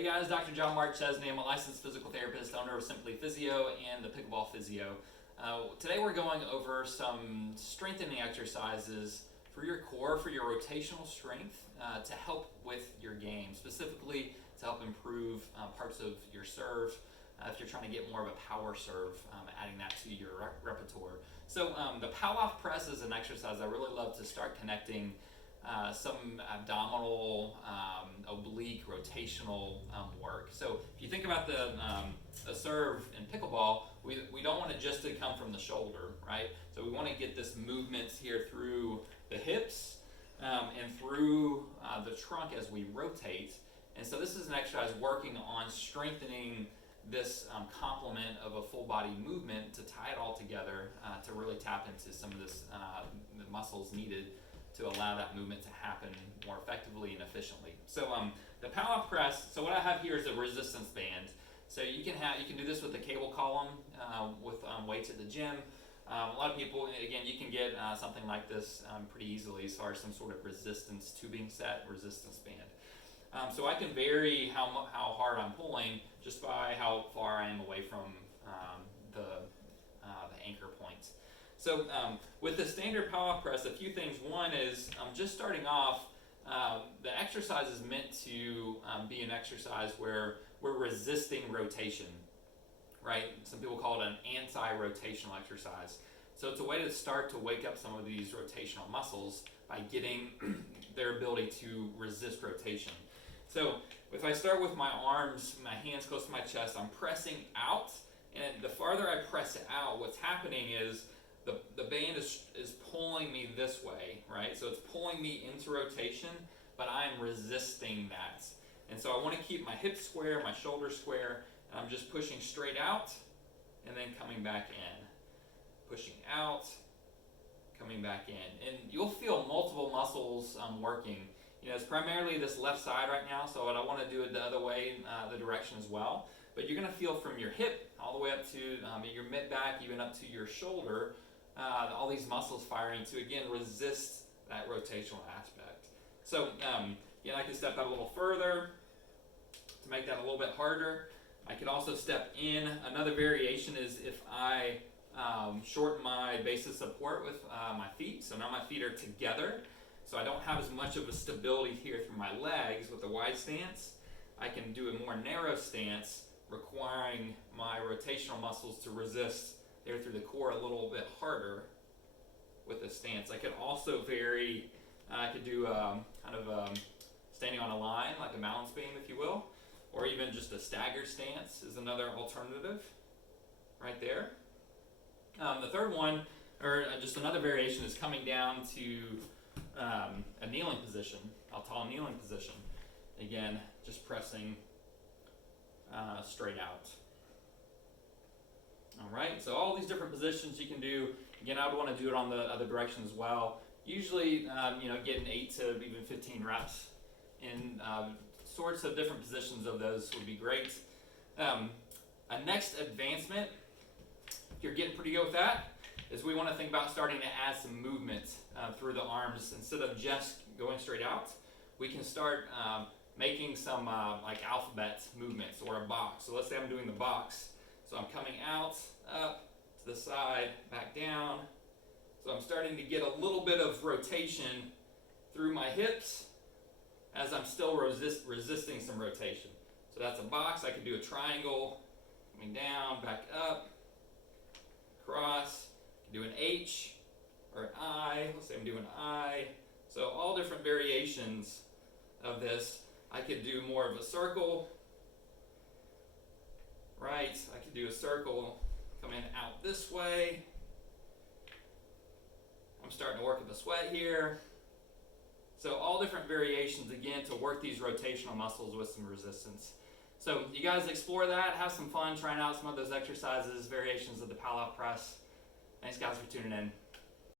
Hey guys, Dr. John Mark Chesney. I'm a licensed physical therapist, owner of Simply Physio and the Pickleball Physio. Today we're going over some strengthening exercises for your core, for your rotational strength, to help with your game, specifically to help improve parts of your serve. If you're trying to get more of a power serve, adding that to your repertoire. So the pow-off press is an exercise I really love to start connecting some abdominal, oblique, rotational work. So if you think about the serve in pickleball, we don't want it just to come from the shoulder, right? So we want to get this movement here through the hips and through the trunk as we rotate. And so this is an exercise working on strengthening this complement of a full body movement to tie it all together to really tap into some of this the muscles needed to allow that movement to happen more effectively and efficiently. So the power press, so what I have here is a resistance band. So you can do this with a cable column with weights at the gym. A lot of people, again, you can get something like this pretty easily as far as some sort of resistance tubing set, resistance band. So I can vary how hard I'm pulling just by how far I am away from the anchor points. So with the standard power press, a few things. One is just starting off, the exercise is meant to be an exercise where we're resisting rotation, right? Some people call it an anti-rotational exercise. So it's a way to start to wake up some of these rotational muscles by getting their ability to resist rotation. So if I start with my arms, my hands close to my chest, I'm pressing out, and the farther I press it out, what's happening is the band is pulling me this way, right? So it's pulling me into rotation, but I'm resisting that. And so I want to keep my hips square, my shoulders square, and I'm just pushing straight out and then coming back in. Pushing out, coming back in. And you'll feel multiple muscles working. You know, it's primarily this left side right now, so I want to do it the other way, the direction as well. But you're going to feel from your hip all the way up to your mid-back, even up to your shoulder, all these muscles firing to, again, resist that rotational aspect. So, again, I can step out a little further to make that a little bit harder. I can also step in. Another variation is if I shorten my base of support with my feet. So now my feet are together. So I don't have as much of a stability here through my legs with a wide stance. I can do a more narrow stance, requiring my rotational muscles to resist there through the core a little bit harder with this stance. I could also vary, I could do kind of standing on a line, like a balance beam, if you will, or even just a stagger stance is another alternative right there. The third one, or just another variation, is coming down to a kneeling position, a tall kneeling position. Again, just pressing straight out. All right, so all these different positions you can do. Again, I would want to do it on the other direction as well. Usually, getting 8 to even 15 reps in sorts of different positions of those would be great. A next advancement, if you're getting pretty good with that, is we want to think about starting to add some movement through the arms. Instead of just going straight out, we can start making some like alphabet movements or a box. So let's say I'm doing the box. So I'm coming out, up, to the side, back down. So I'm starting to get a little bit of rotation through my hips as I'm still resisting some rotation. So that's a box. I could do a triangle, coming down, back up, cross. I could do an H or an I. Let's say I'm doing an I. So all different variations of this. I could do more of a circle. Right, I could do a circle coming out this way. I'm starting to work up a sweat here. So all different variations, again, to work these rotational muscles with some resistance. So you guys explore that, have some fun trying out some of those exercises, variations of the pull-up press. Thanks guys for tuning in.